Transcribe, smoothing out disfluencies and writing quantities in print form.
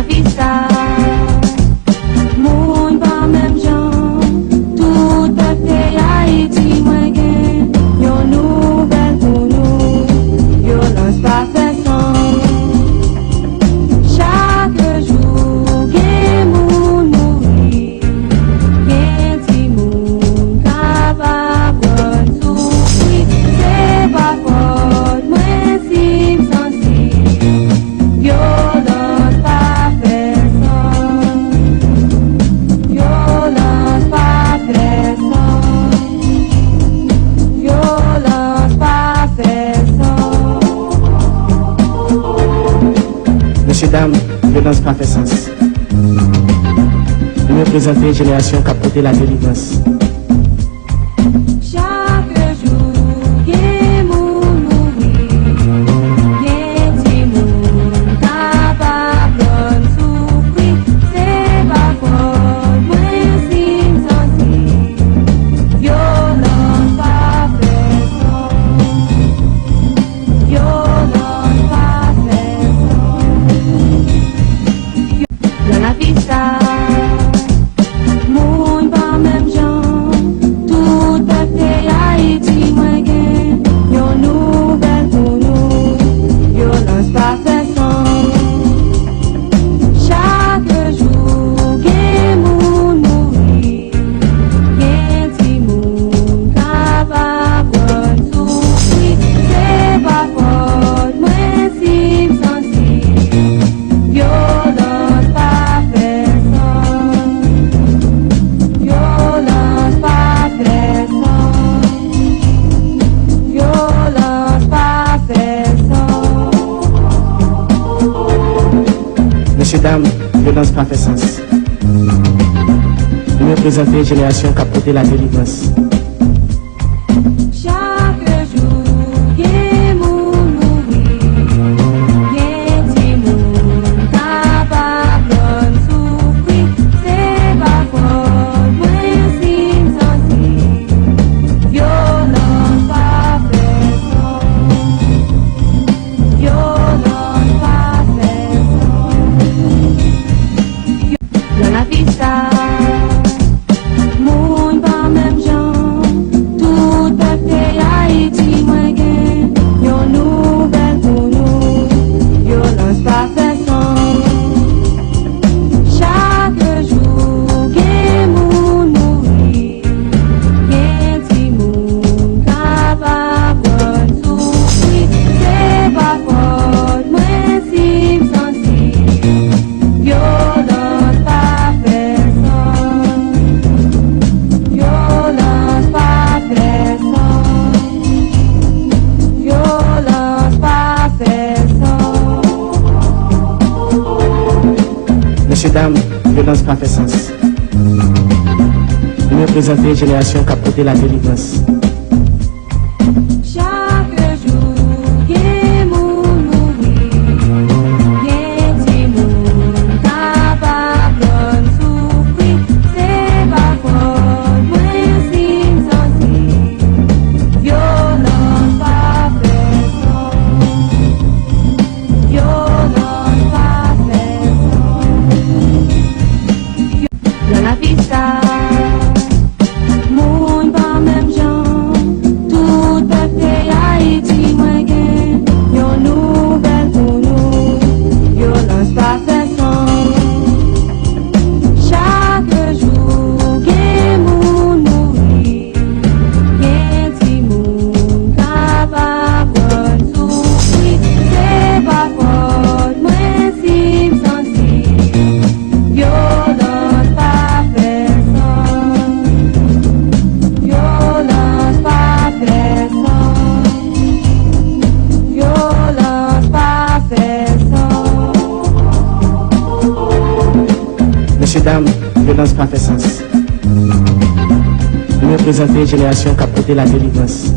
la vie ça, moun pas même gens, tout peuple Haïti moi gain, yon nouvelle pour nous, violence pas fait sans. Chaque jour, gen moun mouri, gen ti moun capable souffrir, c'est pas faute moi si sensible, violence pas fait sans, violence pas fait sans, violence pas fait sans. Monsieur, dame, violence pas fait sens. Nous représentons une génération qui a porté la délivrance. Chaque jour, gen moun mouri, gen ti moun capable souffrir, c'est pas faute moi si sensible, violence pas fait sans, violence pas fait sans. Dans la vie ça, moun pas même gens, tout peuple Haïti moi gain, yon nouvelle pour nous, violence pas fait sans. Chaque jour, gen moun mouri, gen ti moun capable souffrir, c'est pas faute moi si sensible, violence pas fait sans, violence pas fait sans, violence pas fait sans. Monsieur, dame, violence pas fait sens. Nous représentons une génération qui a porté la délivrance. Chaque jour, gen moun mouri, gen ti moun capable souffrir, c'est pas faute moi si sensible, violence pas fait sans, violence pas fait sans. Dans la vie ça, moun pas même gens, tout peuple Haïti moi gain, yon nouvelle pour nous, violence pas fait sans. Chaque jour, gen moun mouri, gen ti moun capable souffrir, c'est pas faute moi si sensible, violence pas fait sans, violence pas fait sans, violence pas fait sans. Monsieur, dame, violence pas fait sens. Nous représentons une génération qui a porté la délivrance. Chaque jour, gen moun mouri, gen ti moun capable souffrir, c'est pas faute moi si sensible, violence pas fait sans, violence pas fait sans. Dans la vie ça, moun pas même gens, tout peuple Haïti moi gain, yon nouvelle pour nous, violence pas fait sans. Chaque jour, gen moun mouri, gen ti moun capable souffrir, c'est pas faute moi si sensible, violence pas fait sans, violence pas fait sans, violence pas fait sans. Monsieur, dame, violence pas fait sens. Nous représentons une génération qui a porté la délivrance.